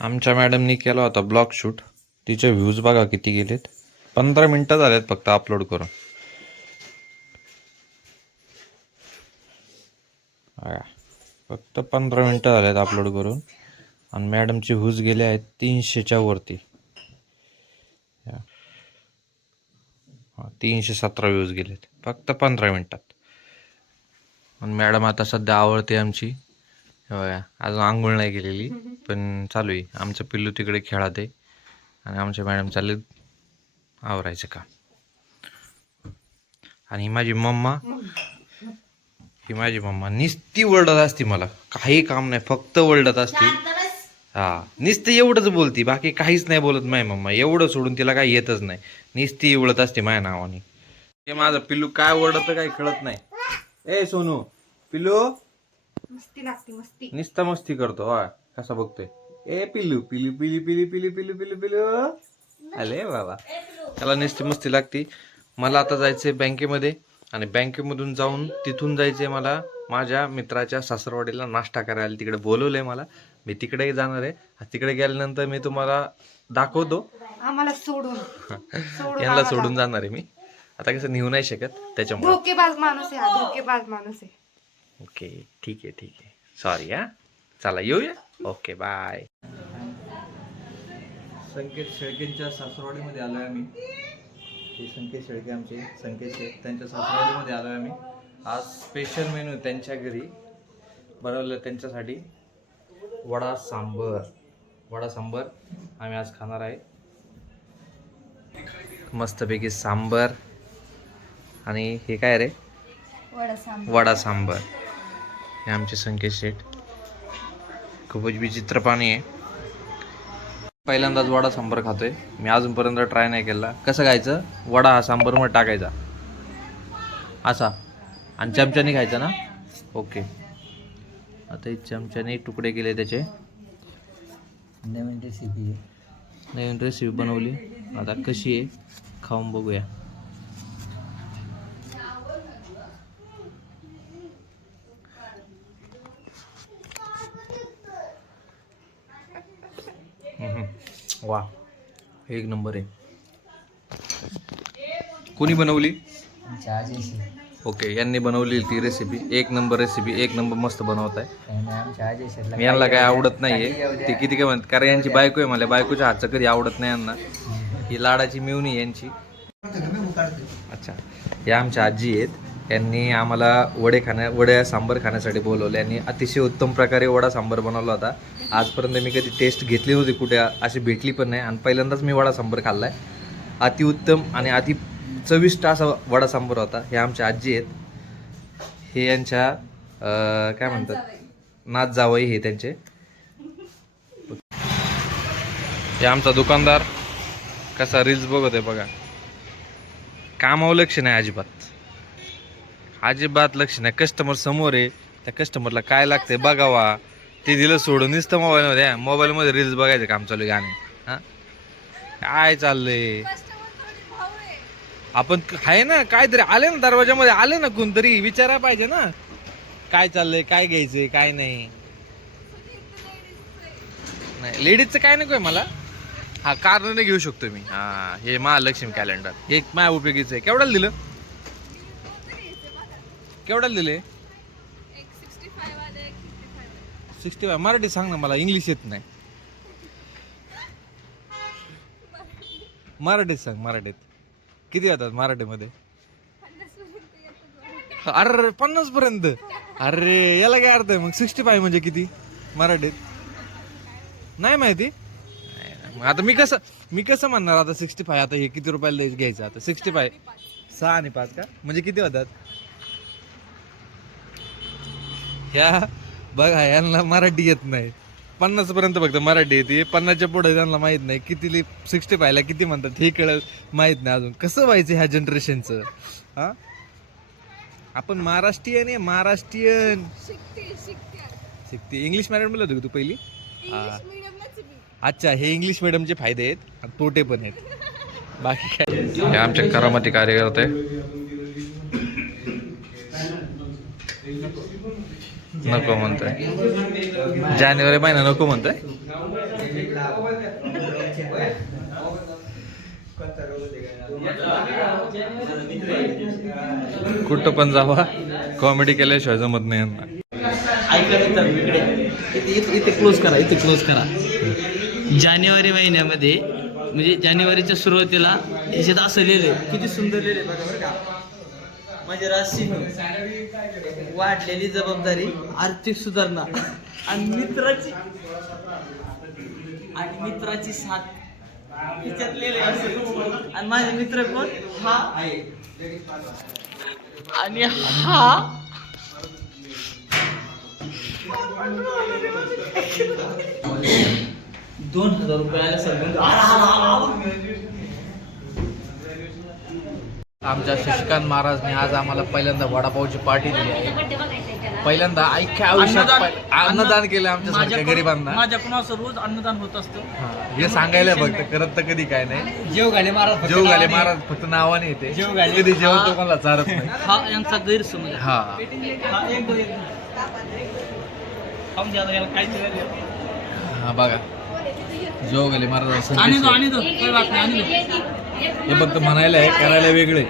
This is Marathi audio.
आमच्या मॅडमनी केला होता ब्लॉग शूट. तिचे व्ह्यूज बघा किती गेलेत. 15 मिनिटं झालेत फक्त अपलोड करून. फक्त 15 मिनिटं झालेत अपलोड करून आणि मॅडमचे व्ह्यूज गेले आहेत 300च्या वरती. 317 व्ह्यूज गेलेत फक्त 15 मिनिटात. आणि मॅडम आता सध्या आवडते आमची. अजून आंघोळ नाही केलेली पण चालू आहे. आमचं पिल्लू तिकडे खेळात आहे आणि आमच्या मॅडम चालले आवरायचं काम. आणि ही माझी मम्मा नुसती ओरडत असते मला. काही काम नाही, फक्त ओरडत असते. नुसतं एवढंच बोलती, बाकी काहीच नाही बोलत. माझी मम्मा एवढं सोडून तिला काही येतच नाही. नुसती एवढत असते माझ्या नावाने. हे माझं पिल्लू काय ओरडत काही कळत नाही. ए सोनू, पिल्लू मस्ती लागते मस्ती. नुसता मस्ती करतो. कसा बघतोय. ए पिल्लू पिल्लू पिल्लू पिल्लू पिल्लू पिल्लू पिल्लू पिल्लू आले बाबा. त्याला नुसती मस्ती लागते. मला आता जायचंय बँकेमध्ये आणि बँकेमधून जाऊन तिथून जायचंय मला माझ्या मित्राच्या सासरवाडीला नाश्ता करायला. तिकडे बोलवलंय मला. मी तिकडे जाणार आहे. तिकडे गेल्यानंतर मी तुम्हाला दाखवतो. आम्हाला सोडून यांना सोडून जाणार आहे मी. आता कसं निघू नाही शकत त्याच्यामुळे. धोकेबाज माणूस आहे हा, धोकेबाज माणूस आहे. ओके ठीक आहे. सॉरी चला येऊया. Okay bye. संकेत शेळकेंच्या सासरवाडीमध्ये आलोय आम्ही. हे संकेत शेळके आमचे संकेत शेळके त्यांच्या सासरवाडीमध्ये आलोय आम्ही. आज स्पेशल मेनू त्यांच्या घरी बनवलं त्यांच्यासाठी. वडा सांबर आम्ही आज खाणार आहे. मस्तपैकी सांबर. आणि हे काय रे? वडा सांबर. हे आमचे संकेत शेठ. खूपच विचित्र पाणी आहे. पहिल्यांदाच वडा सांबर खातोय मी. अजूनपर्यंत ट्राय नाही केला. कसं खायचं? वडा हा सांबर मध्ये टाकायचा असा आणि चमच्याने खायचा ना. ओके. आता हे चमच्याने तुकडे केले त्याचे. नवीन रेसिपी बनवली. आता कशी आहे खाऊन बघूया. वा, एक नंबर आहे. कोणी बनवली? ओके, यांनी बनवली ती रेसिपी. एक नंबर रेसिपी, एक नंबर मस्त बनवत आहे. यांना काय आवडत नाहीये ते किती काय म्हणतात, कारण यांची बायको आहे. मला बायकोच्या हातचं कधी आवडत नाही यांना. ही लाडाची मिळवणी यांची. अच्छा, या आमच्या आजी आहेत. यांनी आम्हाला वडे सांबर खाण्यासाठी बोलवले. यांनी अतिशय उत्तम प्रकारे वडा सांबर बनवला होता. आजपर्यंत मी कधी टेस्ट घेतली नव्हती, कुठे अशी भेटली पण नाही. आणि पहिल्यांदाच मी वडा सांबर खाल्लाय. अतिउत्तम आणि अति चविष्ट असा वडा सांबर होता. हे आमच्या आजी आहेत. हे यांच्या काय म्हणतात, नात जावई हे त्यांचे. हे आमचा दुकानदार कसा रील्स बघत आहे बघा. कामावर लक्ष नाही अजिबात लक्ष नाही. कस्टमर समोर आहे, त्या कस्टमरला काय लागतंय बघावा ते दिलं सोडून नुसतं मोबाईलमध्ये रील्स बघायचं काम चालू आहे. गाणे काय चाललंय. आपण आहे ना, काहीतरी आले ना दरवाजामध्ये, आले ना कोणतरी विचारायला पाहिजे ना काय चाललंय, काय घ्यायचंय काय नाही. लेडीजचं काय नकोय मला. कारने घेऊ शकतो मी. हे महालक्ष्मी कॅलेंडर हे माझ्या उपयोगीचं आहे. केवढ्याला दिलं? केवढ्याला दिले? 65. मराठी सांग ना, मला इंग्लिश येत नाही. मराठीत सांग. मराठीत किती येतात मराठीमध्ये? अरे 50 पर्यंत. अरे याला काय अर्थ आहे मग? 65 म्हणजे किती मराठीत? नाही माहिती. आता मी कसं म्हणणार आता 65? आता हे किती रुपयाला घ्यायचं? आता 65 6 आणि 5 का म्हणजे किती होतात? ह्या बघा, यांना मराठी येत नाही. 50 पर्यंत फक्त मराठी येते. 50च्या पुढे त्यांना माहित नाही किती 65 ला किती म्हणतात हे कळत माहित नाही अजून. कसं व्हायचं ह्या जनरेशनचं? आपण महाराष्ट्रीयन आहे. महाराष्ट्रीयन शिकते. इंग्लिश मॅडम बोलत होती तू पहिली? अच्छा, हे इंग्लिश मिडियमचे फायदे आहेत आणि तोटे पण आहेत. बाकी काय? हे आमचे करामती कार्यकर्ते. नको म्हणताय. जानेवारी महिना नको म्हणताय. कुठं पण जावा कॉमेडी केल्याशिवाय जमत नाही यांना. ऐका तर इकडे इथे क्लोज करा, इथे क्लोज करा. जानेवारी महिन्यामध्ये म्हणजे जानेवारीच्या सुरुवातीला ह्याच्यात असं लिहिलंय, किती सुंदर लिहिलंय बघा बरं का. म्हणजे राशी वाढलेली जबाबदारी, आर्थिक सुधारणा आणि मित्राची साथ ह्याच्यात लिहिलंय असं. आणि माझे मित्र कोण? हा आणि हा 2000 रुपयाला सगळं. आमच्या शशिकांत महाराजने आज आम्हाला पहिल्यांदा वडापावची पार्टी दिली आहे. पहिल्यांदा ऐक्या आयुष्यात अन्नदान केलं आमच्या सारख्या गरिबांना. माझ्याकडून असं रोज अन्नदान होत असतं. हे सांगायला फक्त, करत तर कधी काय नाही. जेव घाले महाराज, जेव घाले महाराज फक्त नावाने येते, कधी जेवण तो कोणाला चालत नाही. हा यांचा गैरसमज आहे. हा हा एक खाऊन द्या याला काय हा बघा, जेव घाले महाराज आणि दो कोई बात नाही. आणि हे फक्त म्हणायला आहे, करायला वेगळे.